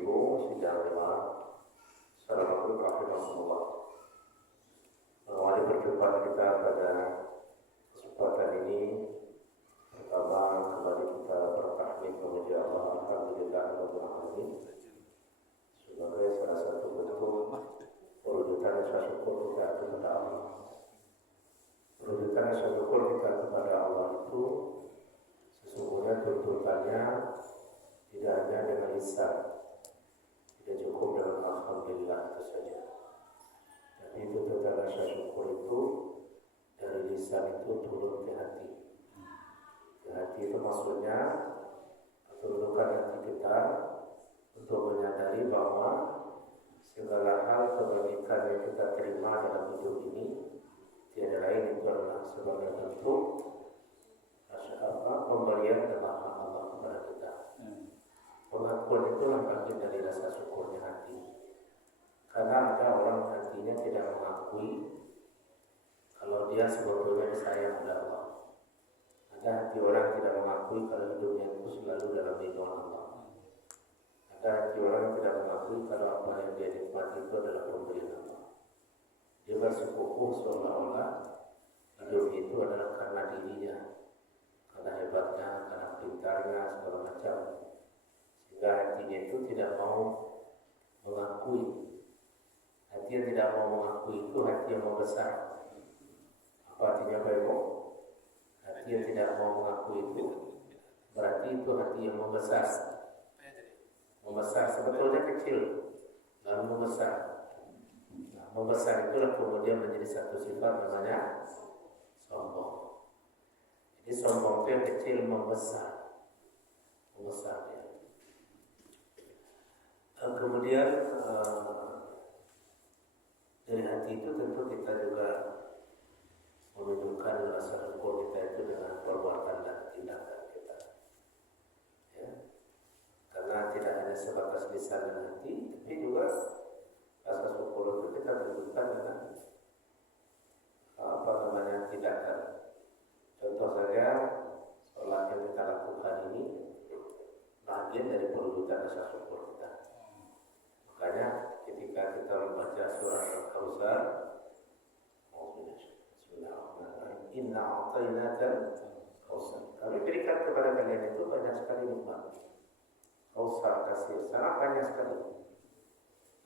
ibu-ibu, sidang jemaah. Assalamualaikum warahmatullahi wabarakatuh. Mengawali perjumpaan kita pada kesempatan ini, pertama kembali kita bertahmid memuji Allah, alhamdulillah rabbil alamin. Sebagai salah satu bentuk perwujudan rasa syukur kita kepada Allah. Perwujudan rasa syukur kita kepada Allah itu sesungguhnya tuntutannya tidak hanya dengan lisan, tidak cukup dengan alhamdulillah itu saja. Tapi tuntutan rasa syukur itu dari lisan itu turun ke hati. Ke hati itu maksudnya menundukkan hati kita untuk menyadari bahwa segala hal kebaikan yang kita terima dalam hidup ini tiada lain itu adalah sebagai bentuk pemberian dan rahmat Allah kepada kita. Pengakuan itu bagian dari rasa syukurnya hati. Karena ada orang hatinya tidak mengakui kalau dia sebetulnya disayang oleh Allah. Ada hati orang tidak mengakui kalau hidupnya itu selalu dalam lindungan Allah. Ada hati orang yang tidak mengakui kalau apa yang dia nikmati itu adalah pemberian Allah. Dia bersikukuh seolah-olah hidup itu adalah karena dirinya, karena hebatnya, karena pintarnya, segala macam. Sehingga hatinya itu tidak mau mengakui. Hati yang tidak mau mengakui itu hati yang mau besar. Apa artinya Pak Ibu? Hati yang tidak mau mengakui itu berarti itu hati yang membesar. Membesar sebetulnya kecil, lalu membesar. Nah, membesar itulah kemudian menjadi satu sifat namanya sombong. Jadi sombong itu yang kecil membesar ya. Kemudian dari hati itu tentu kita juga menunjukkan rasa syukur kita itu dengan perbuatan dan tindakan kita. Ya. Karena tidak hanya sebatas lisan dan hati, tapi juga rasa syukur itu kita tunjukkan dengan tindakan. Contoh saja sholat yang kita lakukan ini bagian dari perwujudan rasa syukur kita. Makanya ketika kita membaca surah Al-Kautsar, Bismillahirrahmanirrahim, Inna a'tainakal kautsar. Kami berikan kepada kalian itu banyak sekali nikmat. Kautsar kasih sangat banyak sekali.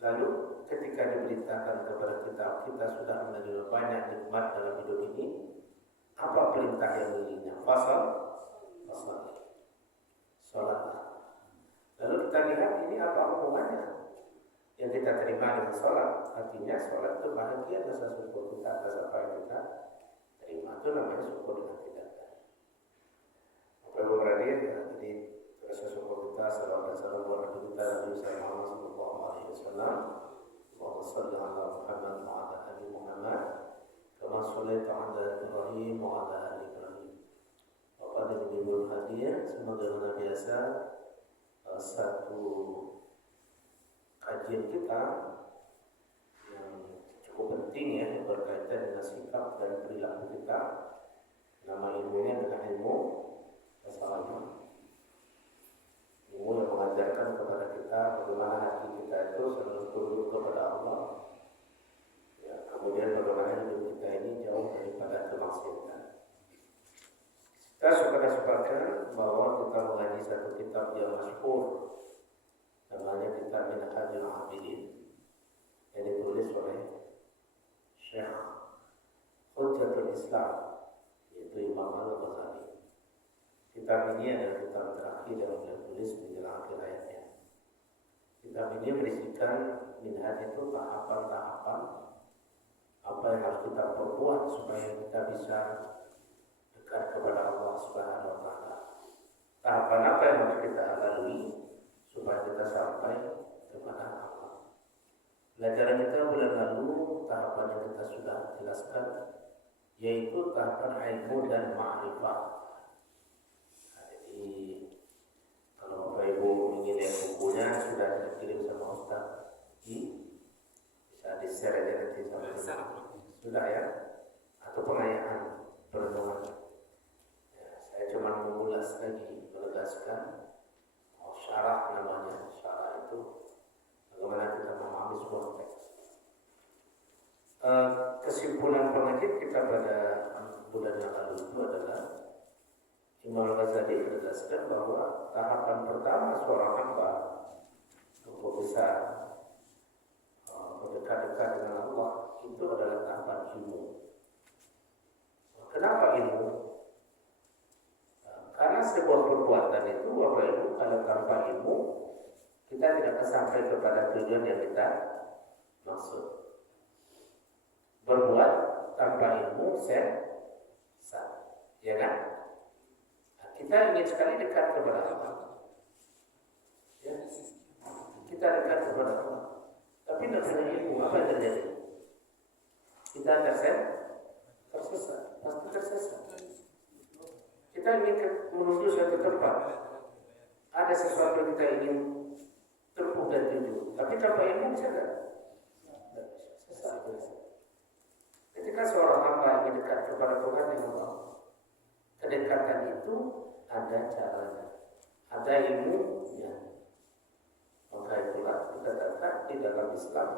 Lalu ketika diberitakan kepada kita sudah menerima banyak nikmat dalam hidup ini, apa perintah yang dirinya? Fasal, sholat. Lalu kita lihat ini apa hubungannya yang kita terima dengan sholat. Artinya sholat itu bahagian rasa syukur kita atas apa yang kita terima. Itu namanya syukur dengan tindakan. Bapak-Ibu hadirin, jadi rasa syukur kita salawat dan salam buat Nabi kita Nabi Muhammad sallallahu alaihi wasallam. Allahumma shalli ala Muhammad wa ala ali Muhammad kama shallaita ala Ibrahim wa ala ali Ibrahim. Bapak dan Ibu hadirin, sebagaimana biasa satu kajian kita yang cukup penting ya, berkaitan dengan sikap dan perilaku kita. Nama ilmunya adalah ilmu tasawuf. Ilmu yang mengajarkan kepada kita bagaimana hati kita itu selalu tunduk kepada Allah. Ya, kemudian bagaimana hidup kita ini jauh daripada kemaksiatan. Kita sudah sepakat bahwa kita mengaji satu kitab yang masyhur, namanya kitab Minhajul Abidin, yang ditulis oleh Syekh Hujjatul Islam, yaitu Imam Al-Ghazali. Kitab ini adalah kitab terakhir yang beliau tulis menjelang akhir hayatnya. Kitab ini berisikan minhaj itu tahapan-tahapan apa yang harus kita perbuat supaya kita bisa dekat kepada Allah Subhanahu wa taala. Tahapan apa yang harus kita lalui supaya kita sampai kepada Allah. Pelajaran kita bulan lalu tahapan yang kita sudah jelaskan, yaitu tahapan ilmu dan ma'rifah. Jadi kalau Bapak Ibu ingin lihat bukunya sudah dikirim sama Ustaz, bisa di-share aja nanti sama sudah ya, atau pengayaan perenungan. Ya, saya cuma mengulas lagi, menegaskan syarah namanya. Syarah itu tauhid kita pada bulan yang lalu itu adalah Imam Ghazali menjelaskan bahwa tahapan pertama seorang hamba untuk bisa berdekat-dekat dengan Allah itu adalah tahapan ilmu. Kenapa ilmu? Karena sebuah perbuatan itu, Bapak Ibu, kalau tanpa ilmu kita tidak akan sampai kepada tujuan yang kita maksud. Berbuat tanpa ilmu sesat, ya kan? Kita ingin sekali dekat kepada Allah, ya. Kita dekat kepada Allah, tapi tidak ada ilmu. Apa yang terjadi? Kita tersesat, pasti tersesat. Kita ingin menuju suatu tempat, ada sesuatu yang kita ingin tempuh dan tuju, tapi tanpa ilmu bisa nggak? Sesat. Ketika seorang hamba ingin dekat kepada Tuhan yang Allah, kedekatan itu ada caranya, ada ilmunya. Maka itulah kita katakan di dalam Islam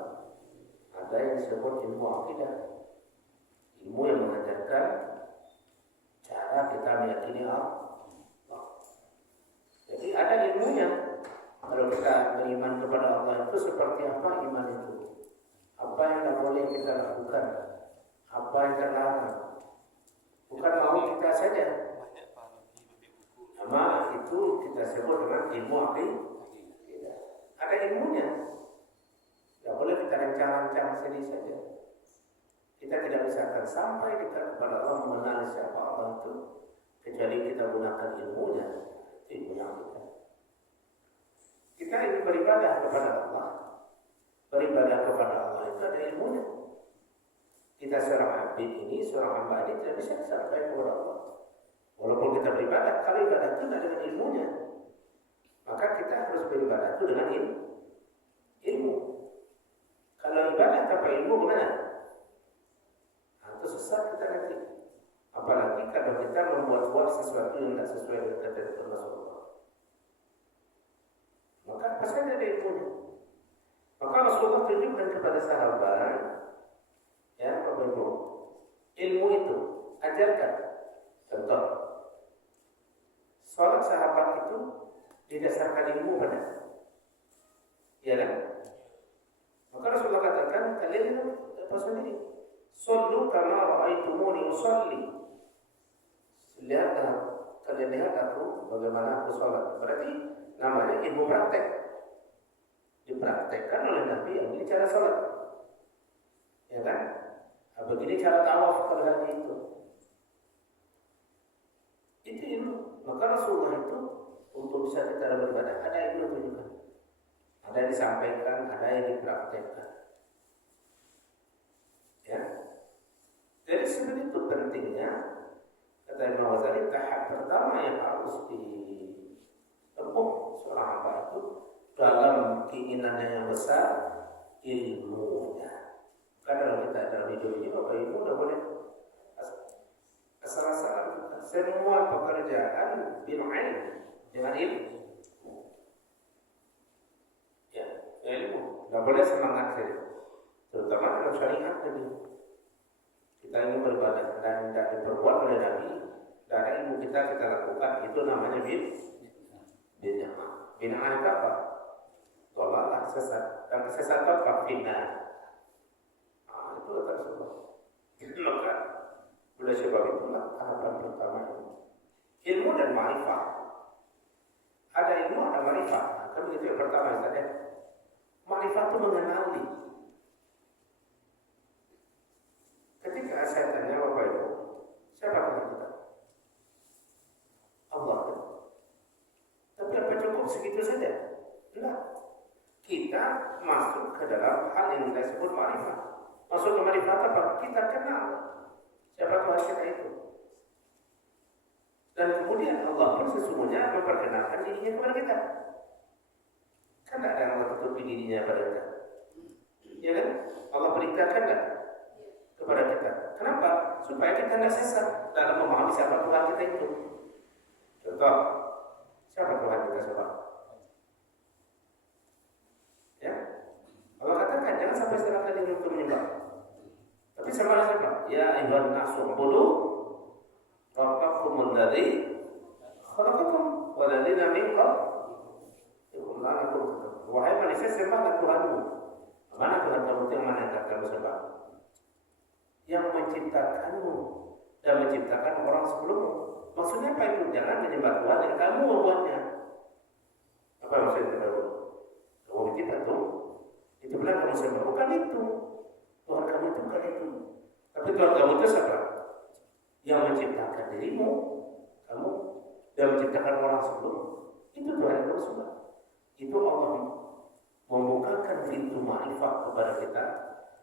ada yang disebut ilmu akidah, ilmu yang mengajarkan cara kita meyakini Allah. Jadi ada ilmunya. Kalau kita beriman kepada Allah itu seperti apa iman itu? Apa yang tidak boleh kita lakukan? Apa yang terlarang? Bukan mau kita saja. Nama itu kita sebut dengan ilmu akidah. Ada ilmunya. Tidak boleh kita rancang-rancang sendiri saja. Kita tidak bisa akan sampai dekat kepada Allah, mengenal siapa Allah itu kecuali kita gunakan ilmunya. Ilmunya kita. Kita ingin beribadah kepada Allah. Beribadah kepada Allah itu ada ilmunya. Kita seorang abid ini, seorang hamba ini tidak bisa sampai kepada Allah. Walaupun kita beribadah, kalau ibadah itu tidak dengan ilmunya, maka kita harus beribadah itu dengan ilmu. Kalau ibadah tanpa ilmu gimana? Itu sesat kita nanti. Apalagi kalau kita membuat-buat sesuatu yang tidak sesuai dengan ketentuan Rasulullah. Maka pasti ada ilmunya. Maka Rasulullah tunjukkan kepada sahabat, ya, Bapak Ibu, ilmu itu ajarkan. Contoh, sholat sahabat itu didasarkan ilmu pada, ya kan? Maka Rasulullah katakan, kalian apa sendiri? Sallu kama ra'aitumuni usalli. Kalian lihat aku bagaimana aku sholat. Berarti namanya ilmu praktek. Dipraktekkan oleh Nabi yang ini cara sholat, ya kan? Begini cara tawaf pada hari itu. Itu ilmu. Maka Rasulullah itu untuk bisa kita beribadah ada ilmu juga. Ada yang disampaikan, ada yang dipraktekkan. Ya. Jadi sebenarnya itu pentingnya, kata Imam Ghazali, tahap pertama yang harus ditempuh seorang hamba itu dalam keinginannya yang besar, ilmunya. Karena kalau kita dalam hidup ini, Bapak Ibu tidak boleh asal-asalan. Semua pekerjaan bil'ilm, dengan ilmu. Ya, ilmu. Tidak boleh semangat saja. Terutama dalam syariat tadi. Kita ingin beribadah dan tidak diperbuat oleh Nabi. Dari ilmu kita lakukan, itu namanya bid'ah. Bid'ah itu apa? Dolalah, sesat. Dan sesat apa? Fitnah. Itu tersebut. Maka oleh sebab itulah tahapan pertama ilmu dan ma'rifat. Ada ilmu, ada ma'rifat. Kan itu yang pertama saja. Ma'rifat itu mengenali. Ketika saya tanya Bapak Ibu, siapa Tuhan kita? Allah. Tapi apa cukup segitu saja? Tidak. Kita masuk ke dalam hal yang kita sebut ma'rifat. Masuk ke ma'rifat apa? Kita kenal siapa Tuhan kita itu. Dan kemudian Allah pun sesungguhnya memperkenalkan dirinya kepada kita. Kan tidak ada yang Allah tutupi dirinya kepada kita. Ya kan? Allah beritakan tidak kepada kita. Kenapa? Supaya kita tidak sesat dalam memahami siapa Tuhan kita itu. Contoh, siapa Tuhan kita coba? Ya, Allah katakan jangan sampai serahkan diri untuk menyembah. Tapi sama siapa? Ya ayyuhan nasu ubudu rabbakumul ladzi khalaqakum wal ladzina min qablikum. Wahai manusia, sembahlah Tuhanmu. Mana Tuhan kamu yang mana yang kamu sembah? Yang menciptakanmu dan menciptakan orang sebelummu. Maksudnya apa itu? Jangan menyembah Tuhan yang kamu membuatnya. Apa maksudnya? Oh, itu bilang kamu sembah. Bukan itu. Tuhan kamu itu bukan itu. Tapi Tuhan kamu itu siapa? Yang menciptakan dirimu, kamu, dan menciptakan orang sebelum. Itu Tuhan yang kamu sembah. Itu Allah membukakan pintu ma'rifah kepada kita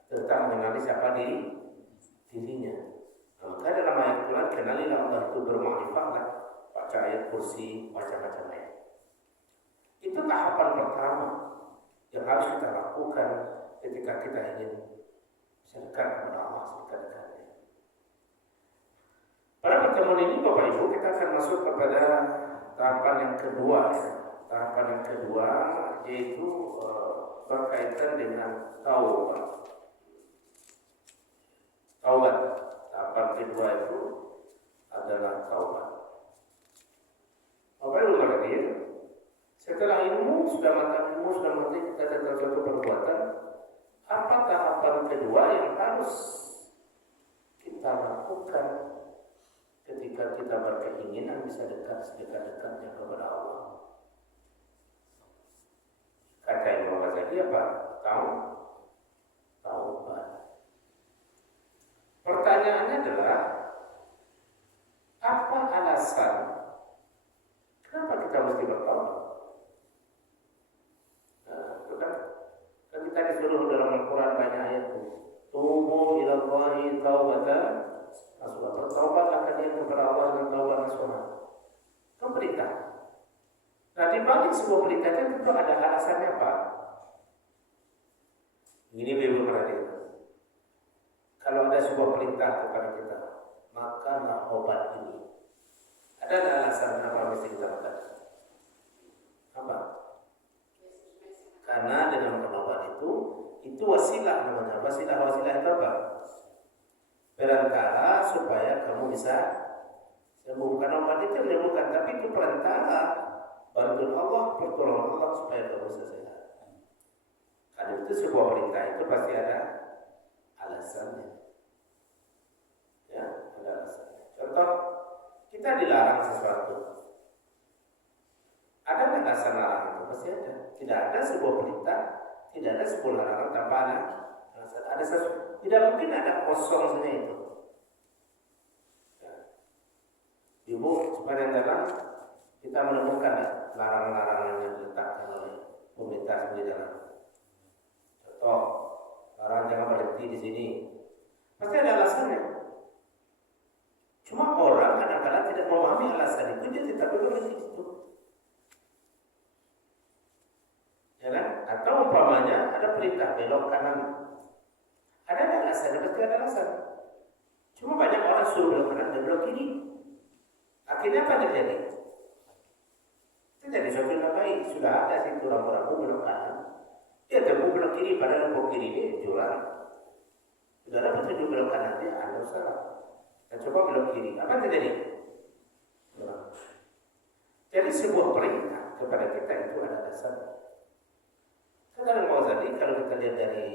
tentang mengenali siapa dirinya. Maka dalam ayat Quran, kenalilah Allah itu berma'rifahlah. Baca ayat kursi, macam-macam ayat. Itu tahapan pertama yang harus kita lakukan ketika kita ingin dekat kepada Allah sedekat-dekatnya. Pada pertemuan ini Bapak Ibu, kita akan masuk kepada tahapan yang kedua. Tahapan yang kedua yaitu berkaitan dengan taubat. Taubat. Tahapan kedua itu adalah taubat. Bapak Ibu sekalian, setelah sudah mengerti kita tentang suatu perbuatan, apa tahapan kedua yang harus kita lakukan ketika kita berkeinginan bisa dekat sedekat-dekatnya kepada Allah? Kata Imam Ghazali apa? Taubat. Pertanyaannya adalah, apa alasan kenapa kita mesti bertaubat? Kan kita disuruh dalam Al-Quran banyak ayat itu. Tubu ila Allahi taubatan nasuha. Bertaubatlah kalian kepada Allah dengan taubat nasuha. Itu perintah. Nah, di balik sebuah perintah itu tentu ada alasannya apa? Ini Ibu perhatikan. Kalau ada sebuah perintah kepada kita, makanlah obat ini. Ada alasan kenapa mesti kita makan? Apa? Karena dengan obat itu wasilah namanya. Wasilah itu apa? Perantara supaya kamu bisa sembuh. Bukan obat itu menyembuhkan, tapi itu perantara bantuan Allah, pertolongan Allah supaya kamu bisa sehat. Karena itu sebuah perintah itu pasti ada alasannya. Ya, ada alasannya. Contoh, kita dilarang sesuatu. Ada nggak alasan larangan itu? Pasti ada. Tidak ada sebuah perintah, tidak ada sebuah larangan tanpa ada alasan. Ada sesuatu. Tidak mungkin ada kosong saja itu. Ya. Ibu, sepanjang jalan kita menemukan larangan-larangan yang diletakkan oleh pemerintah sendiri dalam. Contoh, larang jangan berhenti di sini. Pasti ada alasannya. Cuma orang kadang-kadang tidak memahami alasan itu, dia tidak berhenti di situ. Ya kan? Atau umpamanya ada perintah belok kanan. Ada alasan, pasti ada alasan. Cuma banyak orang suruh belok kanan dan belok kiri. Akhirnya apa terjadi? Terjadi sesuatu yang baik. Sudah ada situ rambu-rambu belok kanan. Dia tempuh belok kiri, padahal belok kiri ini jualan. Sudah ada petunjuk belok kanan, dia anda salah. Dan coba belok kiri. Apa terjadi? Jadi sebuah perintah kepada kita itu ada dasar. Sekarang mau tadi kalau kita lihat dari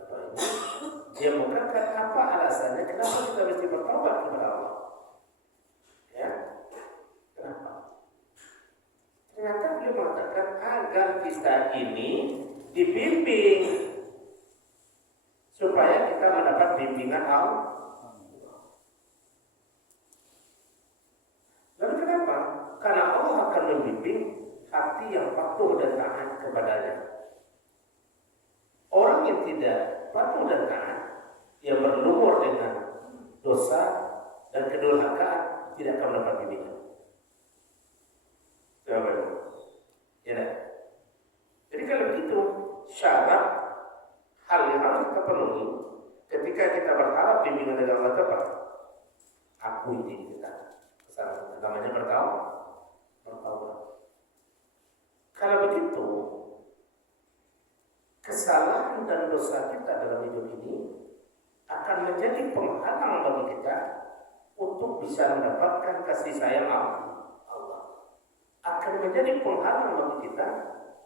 apa ini, dia mengatakan apa alasannya kenapa kita mesti bertobat kepada Allah? Ya, kenapa? Ternyata dia mengatakan agar kita ini dibimbing supaya kita mendapat bimbingan Allah. Lalu kenapa? Karena Allah akan membimbing hati yang patuh dan taat kepadanya. Orang yang tidak patuh dan taat, yang berlumur dengan dosa dan kedurhakaan, tidak akan mendapat bimbingan. Ya, jadi kalau begitu, syarat hal yang harus kita penuhi ketika kita berharap bimbingan dari Allah apa? Akui diri kita, kesalahan kita, namanya bertaubat. Kalau begitu, kesalahan dan dosa kita dalam hidup ini akan menjadi penghalang bagi kita untuk bisa mendapatkan kasih sayang Allah. Akan menjadi penghalang bagi kita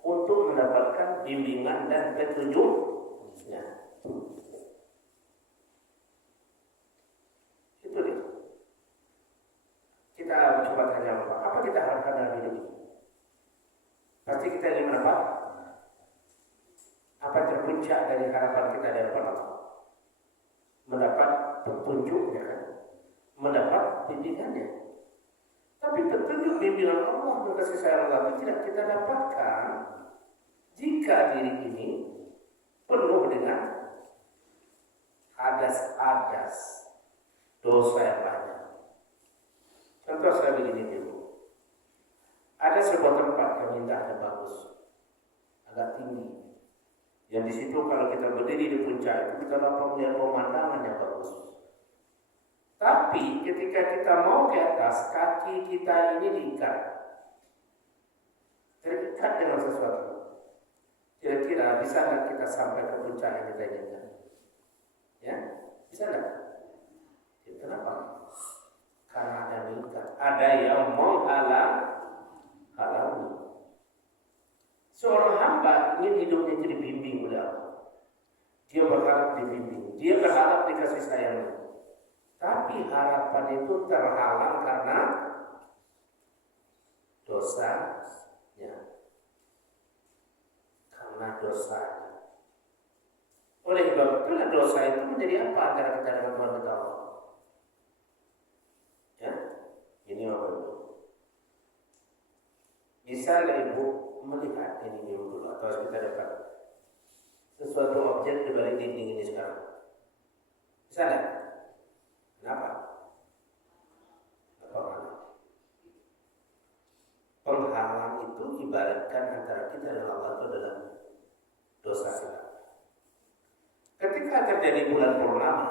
untuk mendapatkan bimbingan dan petunjuknya. Itu dia. Kita coba tanya apa kita harapkan dalam hidup ini? Pasti kita ingin mendapat apa terpuncak dari harapan kita dari Allah? Mendapat petunjuknya kan? Mendapat bimbingannya. Tapi petunjuk bimbingan Allah dan kasih sayang Allah itu tidak kita dapatkan jika diri ini penuh dengan hadas-hadas dosa yang banyak. Contoh saya begini dulu. Ada sebuah tempat yang indah dan bagus, agak tinggi. Yang di situ kalau kita berdiri di puncak itu kita dapat melihat pemandangan yang bagus. Tapi ketika kita mau ke atas, kaki kita ini diikat, terikat dengan sesuatu. Kira-kira bisa nggak kita sampai ke puncak yang kita inginkan? Ya, bisa nggak? Ya, kenapa? Karena ada yang mengikat, ada yang menghalangi. Seorang hamba ingin hidupnya itu dibimbing oleh Allah. Dia berharap dibimbing, dia berharap dikasih sayangnya. Tapi harapan itu terhalang karena dosanya. Karena dosanya. Oleh sebab itulah dosa itu menjadi apa antara kita dengan Tuhan kita Allah? Ya, ini apa itu? Bisa nggak ibu melihat ini dulu atau kita dapat sesuatu objek di balik dinding ini sekarang? Bisa nggak? Kenapa? Penghalang itu ibaratkan antara kita dan Allah itu adalah dosa kita. Ketika terjadi bulan purnama,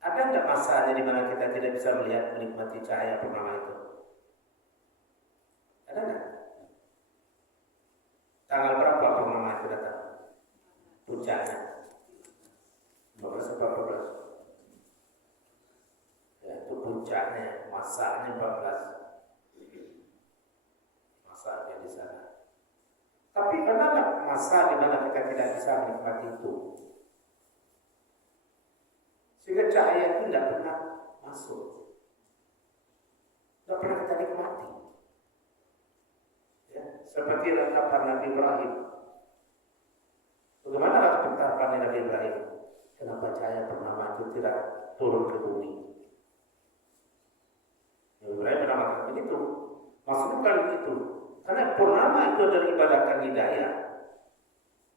ada nggak masanya di mana kita tidak bisa melihat menikmati cahaya purnama itu? Ada nggak? Tanggal berapa purnama itu datang? Puncaknya 15 atau 14? Ya, itu puncaknya, masanya 14. Masanya di sana. Tapi ada nggak masa di mana kita tidak bisa menikmati itu? Sehingga cahaya itu tidak pernah masuk, tidak pernah kita nikmati. Ya, seperti ratapan Nabi Ibrahim. Bagaimana ratapan Nabi Ibrahim? Kenapa cahaya purnama itu tidak turun ke bumi? Nabi Ibrahim pernah mengatakan begitu. Maksudnya bukan begitu. Karena purnama itu adalah ibaratkan hidayah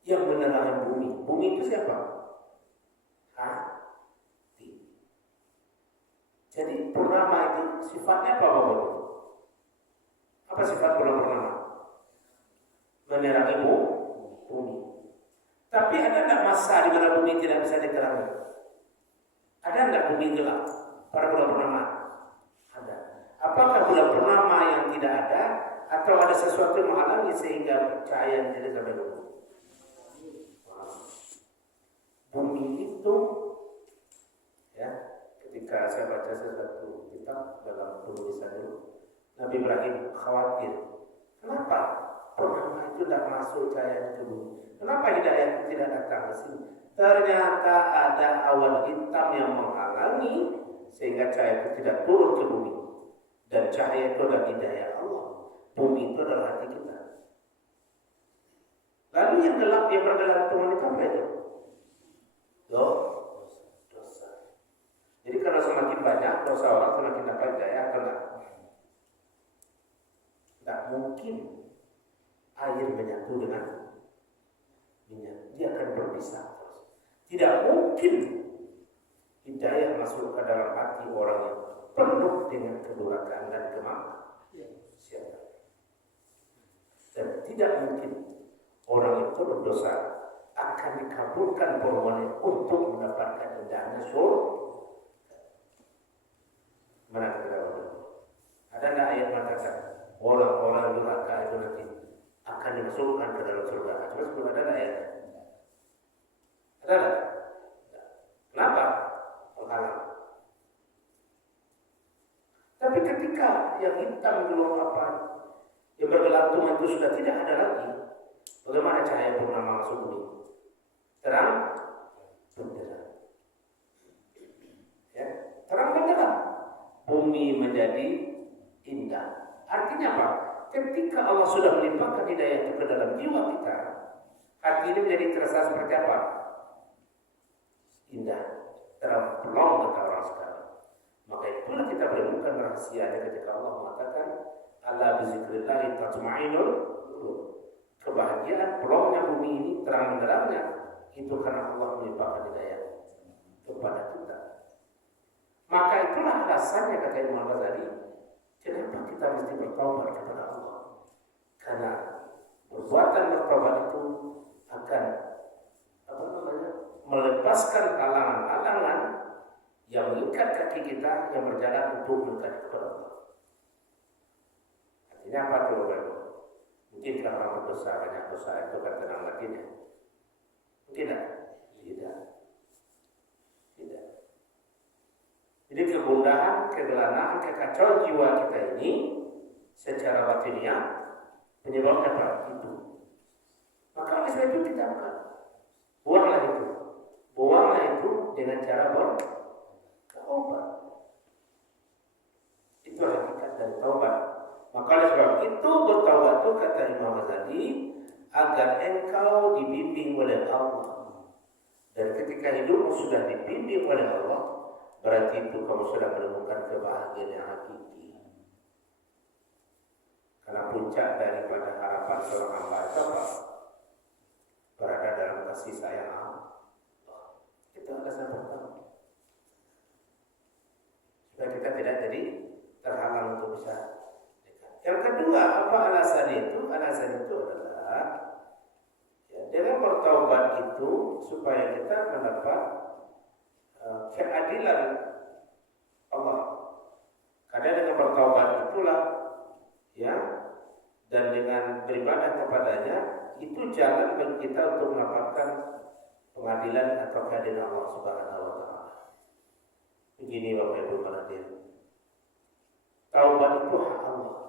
yang menerangi bumi. Bumi itu siapa? Hati. Jadi purnama itu sifatnya apa Bapak? Apa sifat bulan purnama? Menerangi bumi. Tapi ada tidak masa di mana bumi tidak bisa diterangi? Ada tidak bumi gelap pada bulan purnama? Ada. Apakah bulan purnama yang tidak ada atau ada sesuatu yang menghalangi sehingga cahaya tidak sampai ke bumi? Bumi itu, ya, ketika saya baca sesuatu kitab dalam penulisan itu, Nabi Ibrahim khawatir. Kenapa purnama itu tidak masuk cahaya ke bumi? Kenapa hidayah itu tidak datang ke sini? Ternyata ada awan hitam yang menghalangi sehingga cahaya itu tidak turun ke bumi. Dan cahaya itu adalah hidayah Allah. Bumi itu adalah hati kita. Lalu yang gelap yang bergelar Tuhan itu apa itu? Dosa. Jadi kalau semakin banyak dosa orang semakin dapat hidayah atau enggak? Tidak mungkin air menyatu dengan minyak. Dia akan berpisah terus. Tidak mungkin hidayah masuk ke dalam hati orang yang penuh dengan kedurhakaan dan kemaksiatan. Dan tidak mungkin orang yang penuh dosa akan dikabulkan permohonan untuk mendapatkan indahnya surga. Mana kita tahu? Ada nggak ayat mengatakan orang-orang durhaka itu nanti akan dimasukkan ke dalam surga? Coba sebelum ada ayat. Ada nggak? Kenapa? Penghalang. Tapi ketika yang hitam gelap yang bergelantungan itu sudah tidak ada lagi, bagaimana cahaya purnama masuk bumi? Terang benderang. Ya, terang benderang. Bumi menjadi indah. Artinya apa? Ketika Allah sudah melimpahkan hidayah itu ke dalam jiwa kita, hati ini menjadi terasa seperti apa? Indah, terang pelong kata orang sekarang. Maka itulah kita menemukan rahasianya ketika Allah mengatakan ala bizikrillahi tatma'innul qulub. Kebahagiaan pelongnya bumi ini, terang benderangnya, itu karena Allah melimpahkan hidayah kepada kita. Maka itulah alasannya kata Imam Ghazali, kenapa kita mesti bertaubat kepada Allah? Karena perbuatan bertaubat itu akan melepaskan halangan-halangan yang mengikat kaki kita yang berjalan untuk mendekat kepada Allah. Artinya apa tuh Bapak? Mungkin kalau orang berdosa banyak dosa itu akan tenang hatinya. Mungkin tidak? Tidak. Jadi kegundahan, kegelanaan, kekacauan jiwa kita ini secara batiniah penyebabnya apa? Itu. Maka oleh sebab itu kita buanglah itu dengan cara bertaubat. Itu hakikat dari taubat. Maka oleh sebab itu bertaubat itu kata Imam Ghazali agar engkau dibimbing oleh Allah. Dan ketika hidupmu sudah dibimbing oleh Allah, berarti itu kamu sudah menemukan kebahagiaan yang hakiki. Karena puncak daripada harapan seorang hamba itu apa? Berada dalam kasih sayang Allah. Itu alasan pertama. Supaya kita tidak jadi terhalang untuk bisa dekat. Yang kedua, apa alasan itu? Alasan itu adalah dengan bertaubat itu supaya kita mendapat keadilan Allah. Karena dengan bertaubat itulah dan dengan beribadah kepadanya itu jalan bagi kita untuk mendapatkan pengadilan atau keadilan Allah Subhanahu wa taala. Begini Bapak Ibu hadirin. Taubat itu hak Allah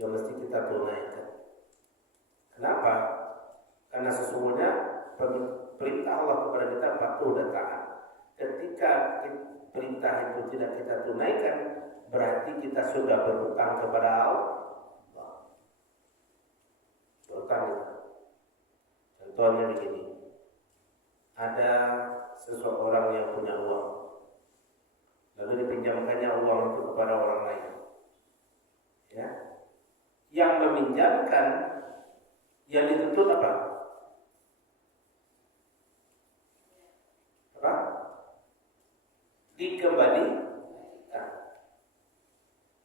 yang mesti kita tunaikan. Kenapa? Karena sesungguhnya perintah Allah kepada kita patuh dan taat. Ketika perintah itu tidak kita tunaikan, berarti kita sudah berhutang kepada Allah. Berhutang itu. Contohnya begini. Ada seseorang yang punya uang, lalu dipinjamkannya uang itu kepada orang lain. Ya. Yang meminjamkan yang dituntut apa? Dikembalikan.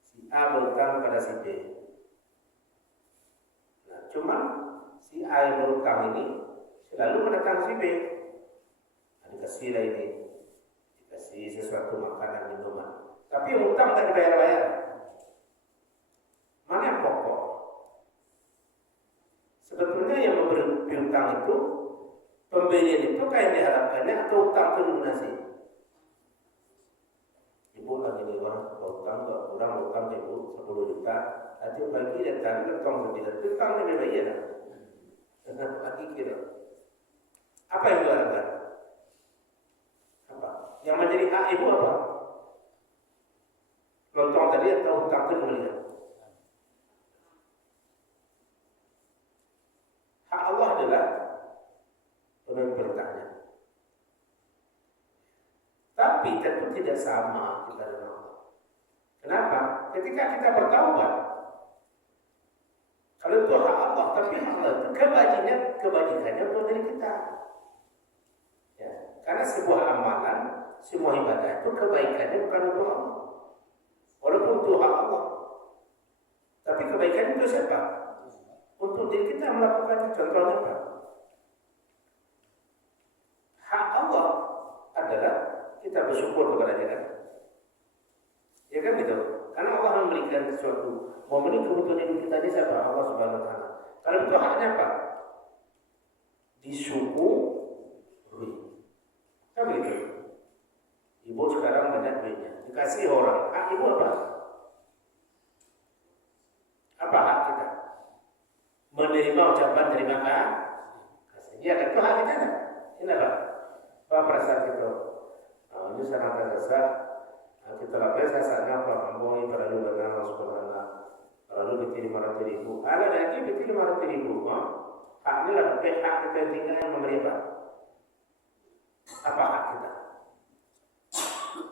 Si A berutang pada si B. Nah, cuman si A yang berutang ini selalu mendatang si B. Nah, dikasih lah ini, dikasih sesuatu makanan minuman. Tapi yang utang tak dibayar-bayar. Mana yang pokok? Sebetulnya yang memberi piutang itu, pembelian itu kayak diharapkannya atau utang itu lunasi. Ibu lagi di luar, utang ke orang utang ke ibu 10 juta, nanti pagi datang ke tong lebih, utang lebih baik ya. Lagi kira. Apa yang diharapkan? Apa? Yang menjadi hak ibu apa? Lontong tadi atau utang itu melihat. Hak Allah adalah perintahnya. Tapi tentu tidak sama kita dengan Allah. Kenapa? Ketika kita bertaubat, kalau itu hak Allah, tapi Allah itu kebajikannya untuk diri kita. Ya, karena sebuah amalan, semua ibadah itu kebaikannya bukan untuk Allah. Walaupun itu hak Allah, tapi kebaikan itu siapa? Untuk diri kita melakukan. Contohnya apa? Hak Allah adalah kita bersyukur kepada Dia. Ya kan gitu? Karena Allah memberikan sesuatu, memenuhi kebutuhan hidup kita ini siapa? Allah Subhanahu wa taala. Kalau itu haknya apa? Di suku Kan gitu. Ibu sekarang banyak duitnya, dikasih orang. Hak ibu apa? Apa hak kita? Menerima ucapan terima kasih. Iya kan? Itu hak kita kan? Ini apa? Apa perasaan kita? Ini sangat dasar. Kita lakukan sasanya apa? Amboi para lu benar subhanallah. Para lu betul 500.000. Ada lagi betul 500.000. Haknya lah, hak kita tinggal yang memberi apa? Apa hak kita?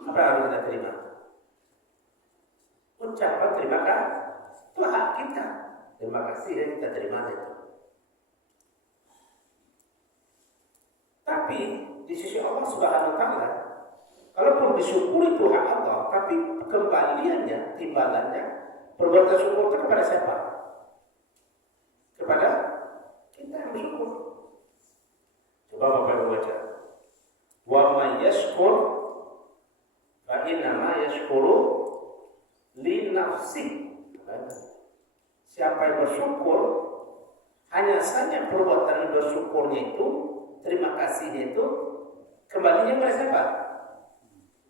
Apa yang harus kita terima? Ucapan terima kasih. Itu hak kita. Terima kasih yang kita terima itu. Tapi di sisi Allah Subhanahu wa taala, kalaupun disyukuri itu hak Allah, tapi kembaliannya, timbalannya, perbuatan syukur itu kepada siapa? Kepada kita yang bersyukur. Coba Bapak Ibu baca. Wa may yashkur fa innama yashkuru li nafsi. Siapa yang bersyukur, hanya saja perbuatan bersyukurnya itu, terima kasihnya itu, kembalinya kepada siapa?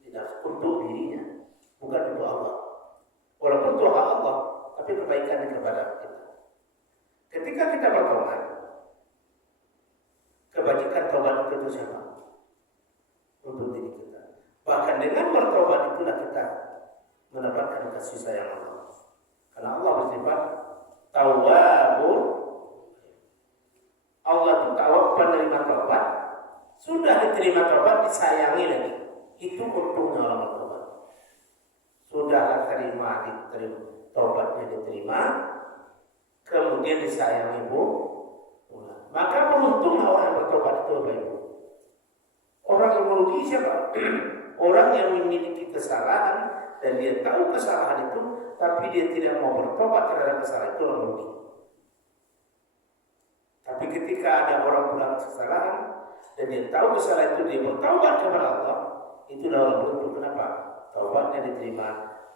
Tidak untuk dirinya, bukan untuk Allah. Walaupun itu hak Allah, tapi kebaikannya kepada kita. Ketika kita bertobat, kebajikan tobat itu siapa? Untuk diri kita. Bahkan dengan bertobat itulah kita mendapatkan kasih sayang Allah. Karena Allah bersifat Tawwabun. Allah itu tawab penerima tobat. Sudah diterima tobat, disayangi lagi. Itu untungnya orang bertobat. Sudah diterima tobatnya diterima, kemudian disayangi Bu. Maka beruntunglah orang yang bertobat itu Bapak. Orang yang merugi siapa? Orang yang memiliki kesalahan dan dia tahu kesalahan itu, tapi dia tidak mau bertobat terhadap kesalahan itu, orang merugi. Tapi ketika ada orang pulang kesalahan dan dia tahu kesalahan itu, dia bertobat kepada Allah, itulah orang beruntung. Kenapa? Taubatnya diterima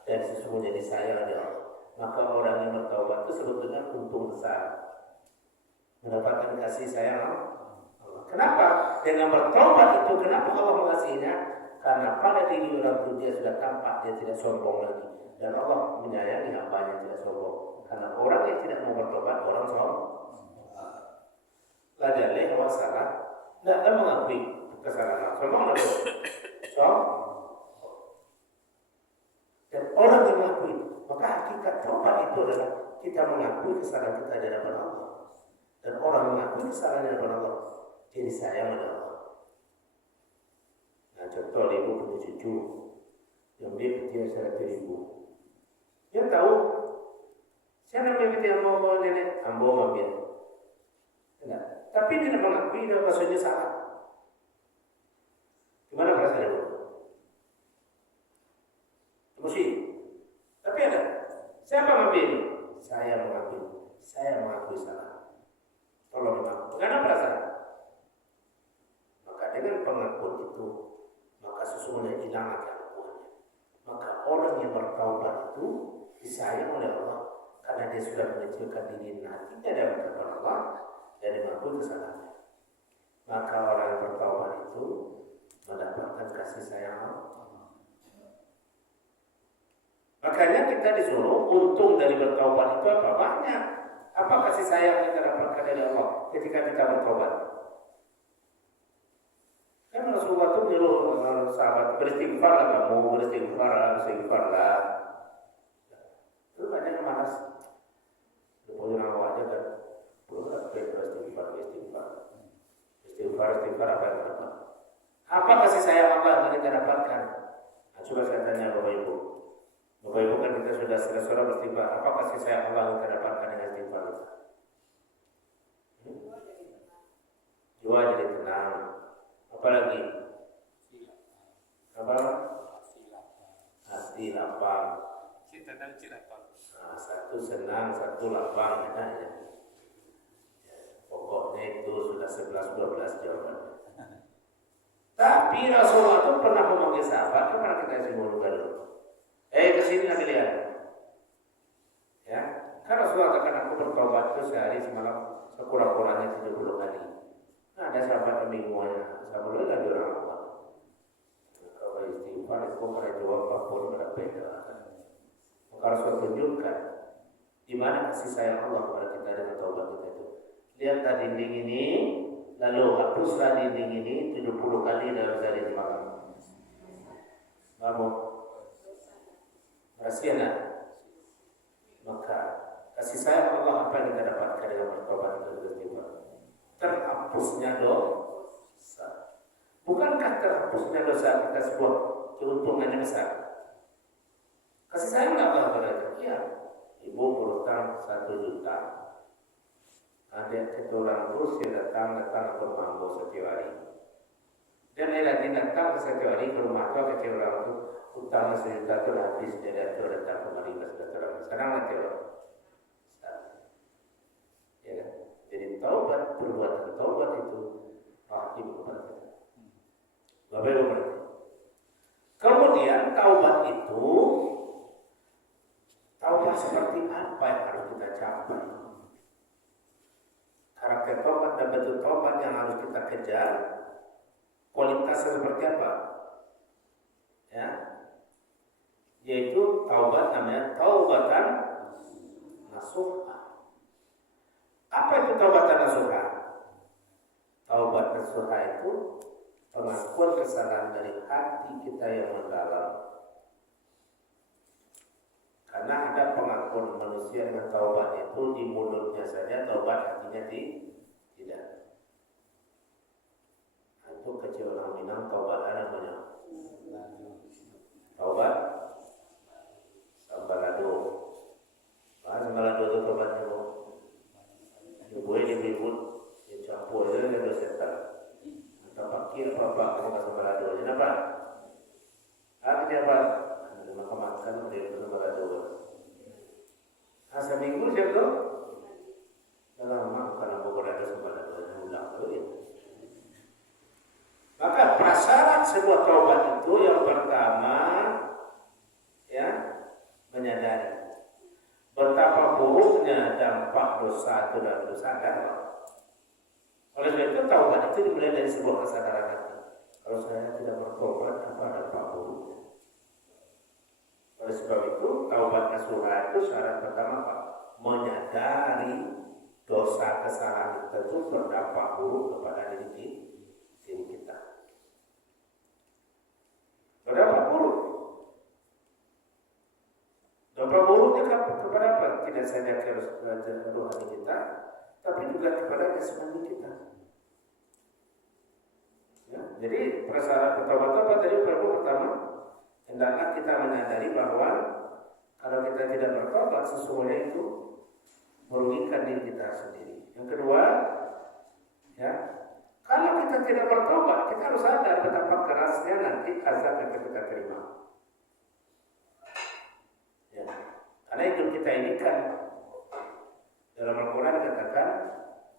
dan sesungguhnya disayang oleh Allah. Maka orang yang bertaubat itu sebetulnya untung besar, mendapatkan kasih sayang Allah. Kenapa? Dengan bertobat itu, kenapa Allah mengasihinya? Karena pada diri orang itu dia sudah tampak, dia tidak sombong lagi. Dan Allah menyayangi hambanya tidak sombong. Karena orang yang tidak mau bertobat, orang sombong. Lajaleh awak salah, tidak mengakui kesalahan. Sombong lagi. Sombong. Dan orang yang mengakui, maka hakikat tobat itu adalah kita mengakui kesalahan kita di hadapan Allah. Dan orang mengakui kesalahan di hadapan Allah, dia disayang oleh Allah. Nah, contoh ibu punya cucu yang dia kecil 100.000. Dia tahu siapa yang dia mau nenek ambo ambil. Enggak. Tapi dia tidak mengakui dan maksudnya salah. Gimana perasaan ibu? Emosi. Tapi ada. Siapa mengambil? Saya mengakui. Saya mengakui salah. Tolong dimaafkan. Bagaimana perasaan? Maka dengan pengakuan itu, maka sesungguhnya hilang keakuannya. Maka orang yang bertaubat itu disayang oleh Allah karena dia sudah mengecilkan diri hatinya dan kepada Allah dan mengakui kesalahannya. Maka orang yang bertaubat itu mendapatkan kasih sayang Allah. Makanya kita disuruh untung dari bertaubat itu apa? Banyak. Apa kasih sayang yang kita dapatkan dari Allah ketika kita bertaubat? Kan Rasulullah itu menyuruh sahabat beristighfar lah, kamu beristighfar lah. Itu banyak yang malas. Punya nama aja kan, belum beristighfar apa yang dapat? Apa kasih sayang Allah yang kita dapatkan? Nah, coba saya tanya Bapak Ibu. Bapak Ibu kan kita sudah selesai beristighfar. Apa kasih sayang Allah yang kita dapatkan dengan istighfar kita? Jiwa jadi tenang. Apalagi? Apa? Hati lapang. Nah, satu senang, satu lapang. Ya. Pokoknya itu sudah 11-12 jawaban. Tapi Rasulullah itu pernah memanggil sahabat, pernah kita isi mulut dulu. Kesini nanti lihat. Ya, kan Rasulullah katakan aku bertobat itu sehari semalam sekurang-kurangnya 70 kali. Nah, ada sahabat yang bingungnya, sahabat lu lagi orang apa? istighfar itu pada jawab apapun berbeda. Maka harus tunjukkan di mana kasih sayang Allah kepada kita dengan taubat kita itu. Lihatlah dinding ini, lalu hapuslah dinding ini 70 kali dalam sehari semalam. Kamu merahsiakan, maka kasih sayang Allah apa yang kita dapatkan dengan bertobat dan beristighfar? Terhapusnya dosa. Bukankah terhapusnya dosa kita sebuah keuntungan yang besar? Kasih sayang Allah kepada kita. Iya. Ibu berutang 1 juta. Ada kita orang Rusia datang ke rumah Ambo setiap hari. Dan lagi datang setiap hari ke rumah tua kecil orang itu utang 1 juta itu habis dia datang kembali ke saudara. Sekarang nanti orang. Ya kan? Jadi taubat, perbuatan taubat itu rahim kepada kita. Bapak Ibu berarti. Kemudian taubat itu taubat seperti apa yang harus kita capai? Karakter taubat dan bentuk taubat yang harus kita kejar, kualitasnya seperti apa? Ya, yaitu taubat namanya taubatan nasuha. Apa itu taubatan nasuha? Taubat nasuha itu pengakuan kesalahan dari hati kita yang mendalam. Karena ada pengakuan manusia dengan taubat itu di mulutnya saja, taubat hatinya tidak. Itu kecil orang Minang taubat namanya. Taubat sambalado. Sambalado itu taubatnya bu. Ibu ribut, campur aja dengan setan. Tak pakir apa-apa kamu sambalado. Kenapa? Artinya apa? Maka makan dari sambalado. Seminggu siapa? Dalam makan berada sambalado ulang lagi. Maka prasyarat sebuah taubat itu yang pertama ya menyadari betapa buruknya dampak dosa itu dan dosa kan. Oleh sebab itu taubat itu dimulai dari sebuah kesadaran hati. Kalau saya tidak bertobat apa dampak buruknya? Oleh sebab itu taubat nasuha itu syarat pertama apa? Menyadari dosa kesalahan kita itu berdampak buruk kepada diri kita. Berdampak buruk. Dampak buruknya kepada apa? Tidak saja ke rohani kita, tapi juga kepada jasmani kita. Ya, jadi prasyarat bertobat apa tadi pertama? Hendaklah kita menyadari bahwa kalau kita tidak bertobat sesungguhnya itu merugikan diri kita sendiri. Yang kedua, ya, kalau kita tidak bertobat, kita harus sadar betapa kerasnya nanti azab yang kita terima. Ya, karena hidup kita ini kan dalam Al-Quran dikatakan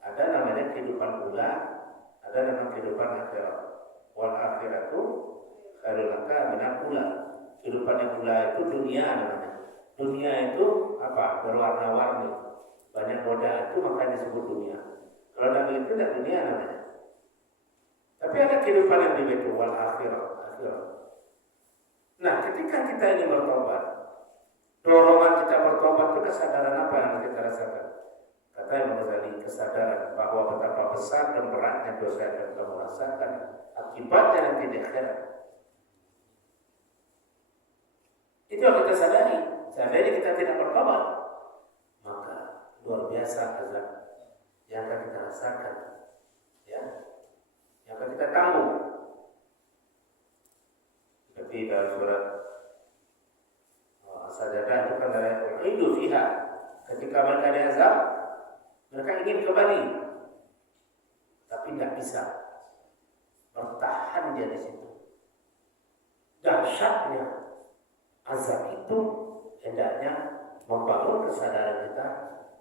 ada namanya kehidupan ula, ada namanya kehidupan akhirat. Wal akhiratu khairul laka minal ula. Kehidupan yang ula itu dunia namanya. Dunia itu apa? Berwarna-warni. Banyak roda itu makanya disebut dunia. Kalau nabi itu tidak dunia namanya. Tapi ada kehidupan yang begitu wal akhirat. Nah, ketika kita ini bertobat, dorongan kita bertobat itu kesadaran apa yang kita rasakan? Kata Imam Ghazali, kesadaran bahwa betapa besar dan beratnya dosa yang kamu rasakan akibatnya nanti di akhirat. Itu yang kita sadari. Seandainya kita tidak bertobat, maka luar biasa azab yang akan kita rasakan, ya, yang akan kita tanggung. Seperti dalam surat Sajadah itu kan dari Idu fiha, ketika mereka diazab, mereka ingin kembali, tapi tidak bisa bertahan dia di situ. Dahsyatnya azab itu hendaknya membangun kesadaran kita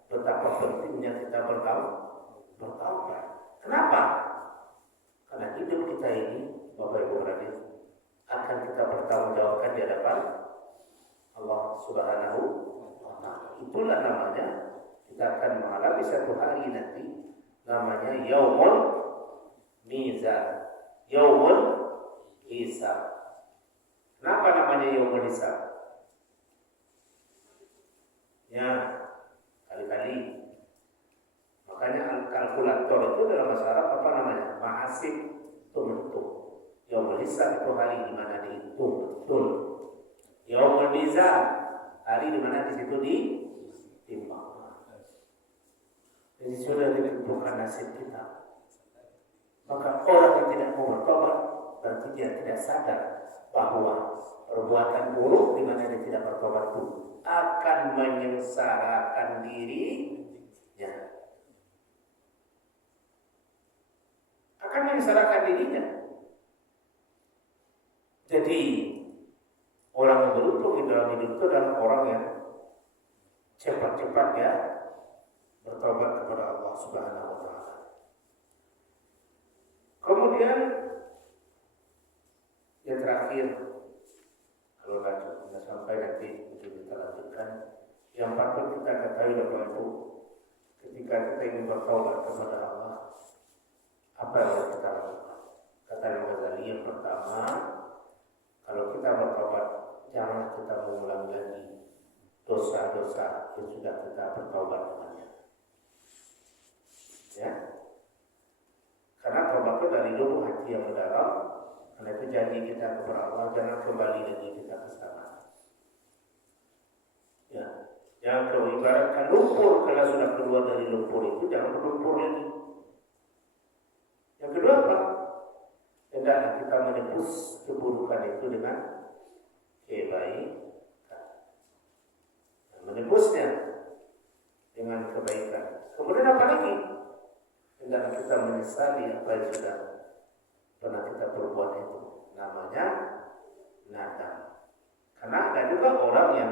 betapa pentingnya kita bertaubat. Kenapa? Karena hidup kita ini, Bapak Ibu sekalian, akan kita bertanggungjawabkan di hadapan Allah Subhanahu wa Ta'ala. Itulah namanya kita akan mengalami satu hari nanti namanya Yaumul Mizan, Yaumul Hisab. Kenapa namanya yaumul hisab? Ya, kali-kali. Makanya kalkulator itu dalam bahasa Arab apa namanya? Mahasib, hitung-hitung. Yaumul hisab itu hari di mana dihitung betul. Yaumul mizan, hari di mana di situ ditimbang. Jadi sudah ditentukan nasib kita. Maka orang yang tidak mau bertobat berarti dia tidak sadar bahwa perbuatan buruk di mana dia tidak bertobat itu akan menyengsarakan dirinya. Akan menyengsarakan dirinya. Jadi orang yang beruntung di dalam hidup itu adalah orang yang cepat-cepat ya bertobat kepada Allah Subhanahu wa taala. Kemudian yang terakhir, kalau nggak sampai nanti kita lanjutkan, yang patut kita ketahui Bapak Ibu, ketika kita ingin bertobat kepada Allah, apa yang harus kita lakukan? Kata Imam Ghazali, yang pertama, kalau kita bertobat, jangan kita mengulangi lagi dosa-dosa yang sudah kita bertobat dengannya. Ya, karena tobat itu dari lubuk hati yang mendalam. Karena itu janji kita kepada Allah, jangan kembali lagi kita ke sana. Ya, jangan ibaratkan lumpur, kalau sudah keluar dari lumpur itu jangan berlumpur lagi. Yang kedua apa? Hendaklah kita menebus keburukan itu dengan kebaikan. Menebusnya dengan kebaikan. Kemudian apa lagi? Hendaklah kita menyesali apa yang sudah pernah kita perbuat itu. Namanya nadam. Karena ada juga orang yang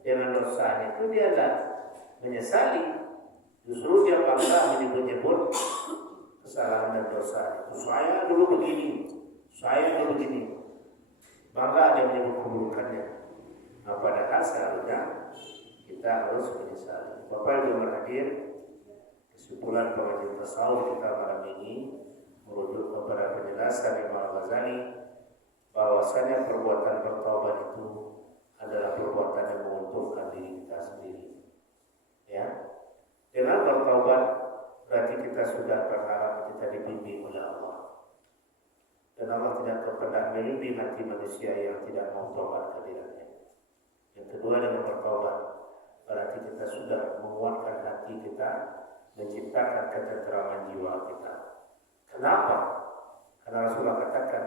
dengan dosanya itu dia tidak menyesali. Justru dia bangga menyebut-nyebut kesalahan dan dosa. Saya dulu begini, saya dulu begini. Bangga dia menyebut keburukannya. Nah, padahal seharusnya kita harus menyesali. Bapak Ibu berhadir, kesimpulan pengajian tasawuf kita malam ini merujuk kepada penjelasan Imam Ghazali bahwasanya perbuatan bertaubat itu adalah perbuatan yang menguntungkan diri kita sendiri. Ya, dengan bertaubat berarti kita sudah berharap kita dibimbing oleh Allah. Dan Allah tidak pernah membimbing hati manusia yang tidak mau taubat kehadirannya. Yang kedua, dengan bertaubat berarti kita sudah menguatkan hati kita, menciptakan ketenteraman jiwa kita. Kenapa? Karena Rasulullah katakan,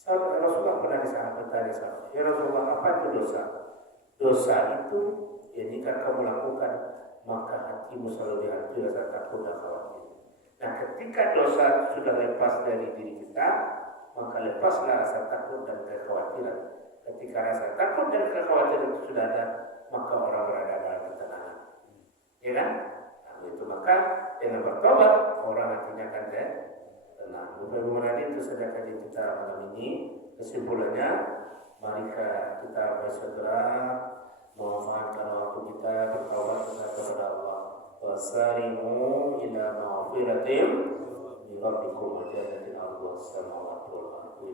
Rasulullah pernah bertanya sama, ya Rasulullah, apa itu dosa? Dosa itu yang jika kamu lakukan maka hatimu selalu dihantui rasa takut dan khawatir. Nah, ketika dosa sudah lepas dari diri kita, maka lepaslah rasa takut dan kekhawatiran. Ketika rasa takut dan kekhawatiran itu sudah ada, maka orang berada dalam ketenangan. Ya kan? Nah, itu maka dengan bertobat orang nantinya akan tenang. Bagaimana itu saja kajian kita malam ini. Kesimpulannya, mari kita bersegera memanfaatkan waktu kita bertaubat kepada Allah. Wasarimu ila maghfiratin min rabbikum wa jannatin 'arduha as-samawati wal ardu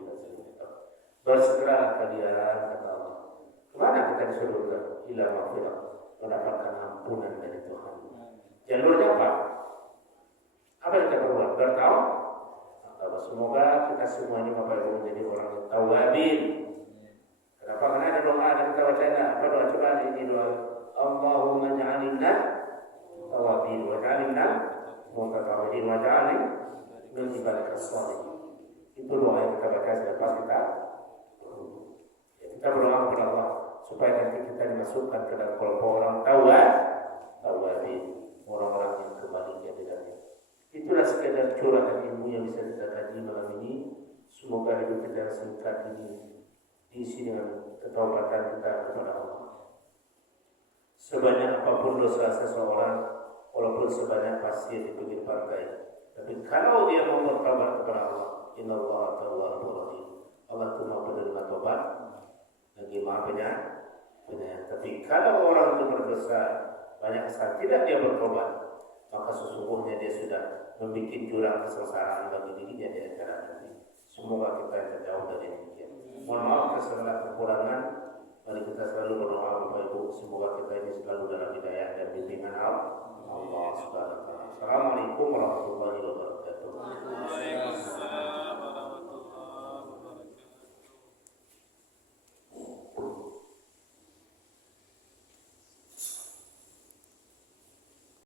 bersegera kalian, kata Allah. Kemana kita disuruh? Ila maghfirah, mendapatkan ampunan dari Tuhan. Jalurnya apa? Apa yang kita perbuat? Bertaubat. Semoga kita semua ini Bapak Ibu menjadi orang yang tawabin. Kenapa? Karena ada doa yang kita baca. Apa doa? Coba ini doa. Allahumma ja'alna tawabin wa ja'alna mutatawabin wa ja'alna min ibadika shalihin. Itu doa yang kita baca selepas kita berdoa kepada Allah supaya nanti kita dimasukkan ke dalam kelompok orang tawabin, orang-orang yang kembali ke hadiratnya. Itulah sekedar curahan ilmu yang bisa kita kaji malam ini. Semoga hidup kita singkat ini diisi dengan ketaubatan kita kepada Allah. Sebanyak apapun dosa seseorang, walaupun sebanyak pasir di pinggir pantai, tapi kalau dia mau bertaubat kepada Allah, innallaha tawwabur rahim. Allah itu Maha penerima taubat, lagi Maha penyayang. Tapi kalau orang itu berdosa banyak saat tidak dia bertobat, maka sesungguhnya dia sudah membuat jurang kesengsaraan bagi dirinya di akhirat nanti. Semoga kita terjauh dari demikian. Mohon maaf kesalahan kekurangan. Mari kita selalu berdoa Bapak Ibu, semoga kita ini selalu dalam hidayah dan bimbingan Allah Subhanahu wa taala. Assalamualaikum warahmatullahi wabarakatuh.